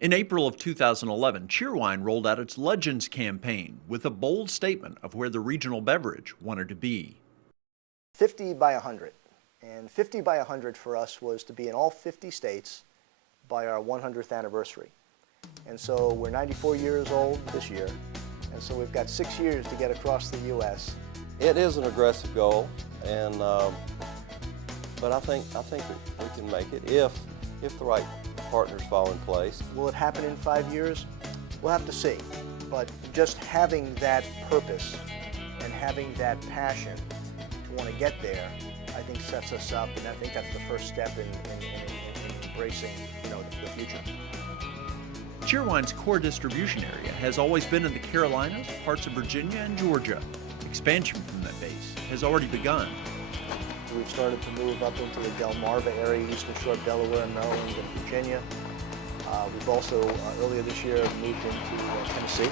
In April of 2011, Cheerwine rolled out its Legends campaign with a bold statement of where the regional beverage wanted to be. 50 by 100. And 50 by 100 for us was to be in all 50 states by our 100th anniversary. And so we're 94 years old this year, and so we've got 6 years to get across the U.S. It is an aggressive goal, and but I think that we can make it if the right partners fall in place. Will it happen in 5 years? We'll have to see. But just having that purpose and having that passion to want to get there, I think sets us up, and I think that's the first step in embracing, the future. Cheerwine's core distribution area has always been in the Carolinas, parts of Virginia, and Georgia. Expansion from that base has already begun. We've started to move up into the Delmarva area, Eastern Shore, Delaware, Maryland, and Virginia. We've also, earlier this year, moved into Tennessee,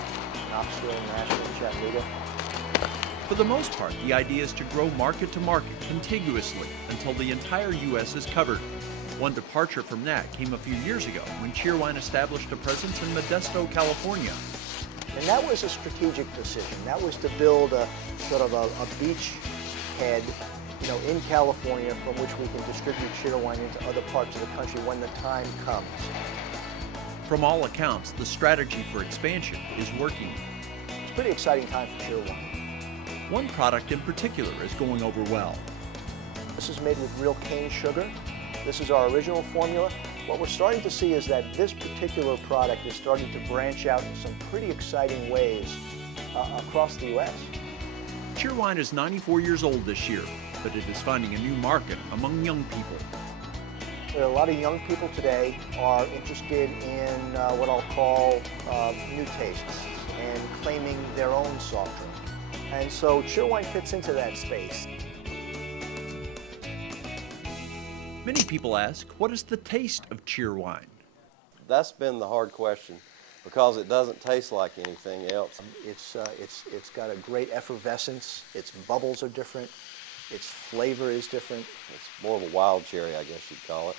Knoxville, Nashville, Chattanooga. For the most part, the idea is to grow market to market contiguously until the entire U.S. is covered. One departure from that came a few years ago when Cheerwine established a presence in Modesto, California. And that was a strategic decision. That was to build a sort of a beachhead, in California from which we can distribute Cheerwine into other parts of the country when the time comes. From all accounts, the strategy for expansion is working. It's a pretty exciting time for Cheerwine. One product in particular is going over well. This is made with real cane sugar. This is our original formula. What we're starting to see is that this particular product is starting to branch out in some pretty exciting ways across the U.S. Cheerwine is 94 years old this year, but it is finding a new market among young people. There are a lot of young people today are interested in what I'll call new tastes and claiming their own soft drink. And so Cheerwine fits into that space. Many people ask, what is the taste of Cheerwine? That's been the hard question because it doesn't taste like anything else. It's got a great effervescence. Its bubbles are different. Its flavor is different. It's more of a wild cherry, I guess you'd call it.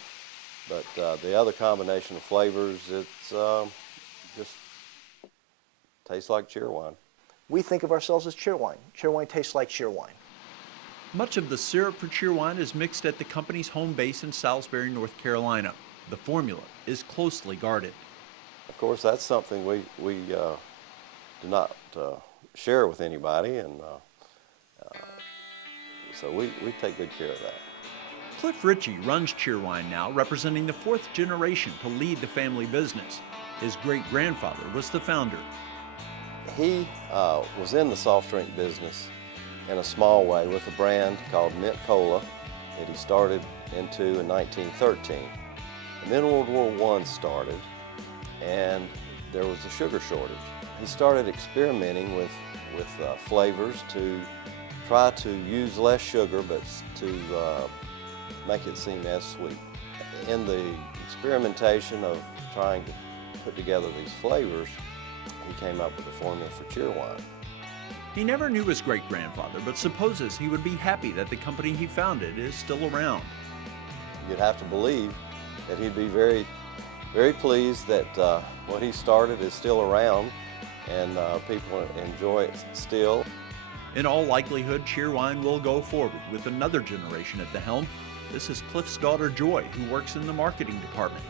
But the other combination of flavors, it's just tastes like Cheerwine. We think of ourselves as Cheerwine. Cheerwine tastes like Cheerwine. Much of the syrup for Cheerwine is mixed at the company's home base in Salisbury, North Carolina. The formula is closely guarded. Of course, that's something we do not share with anybody, and so we take good care of that. Cliff Ritchie runs Cheerwine now, representing the fourth generation to lead the family business. His great-grandfather was the founder. He was in the soft drink business in a small way with a brand called Mint Cola that he started into in 1913. And then World War I started, and there was a sugar shortage. He started experimenting with flavors to try to use less sugar, but to make it seem as sweet. In the experimentation of trying to put together these flavors, he came up with a formula for Cheerwine. He never knew his great-grandfather, but supposes he would be happy that the company he founded is still around. You'd have to believe that he'd be very, very pleased that what he started is still around and people enjoy it still. In all likelihood, Cheerwine will go forward with another generation at the helm. This is Cliff's daughter, Joy, who works in the marketing department.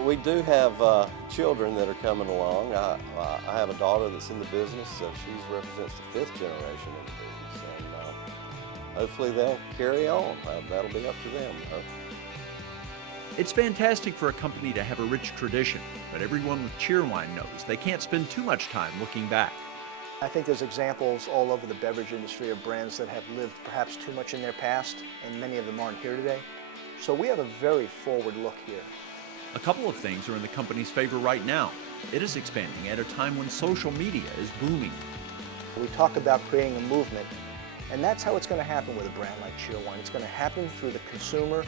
We do have children that are coming along. I have a daughter that's in the business, so she represents the fifth generation in the business, and hopefully they'll carry on. That'll be up to them. It's fantastic for a company to have a rich tradition, but everyone with Cheerwine knows they can't spend too much time looking back. I think there's examples all over the beverage industry of brands that have lived perhaps too much in their past, and many of them aren't here today. So we have a very forward look here. A couple of things are in the company's favor right now. It is expanding at a time when social media is booming. We talk about creating a movement, and that's how it's going to happen with a brand like Cheerwine. It's going to happen through the consumer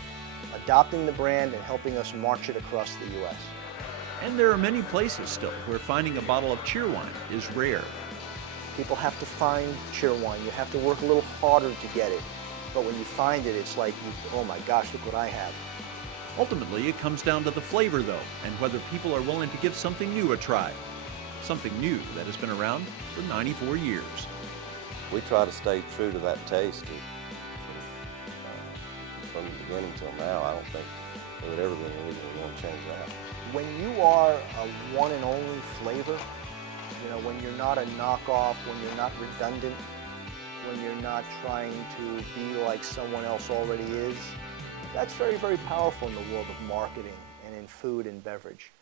adopting the brand and helping us march it across the U.S. And there are many places still where finding a bottle of Cheerwine is rare. People have to find Cheerwine. You have to work a little harder to get it. But when you find it, it's like, oh my gosh, look what I have. Ultimately, it comes down to the flavor, though, and whether people are willing to give something new a try. Something new that has been around for 94 years. We try to stay true to that taste from the beginning till now. I don't think there would ever be any reason we want to change that. When you are a one and only flavor, you know, when you're not a knockoff, when you're not redundant, when you're not trying to be like someone else already is, that's very, very powerful in the world of marketing and in food and beverage.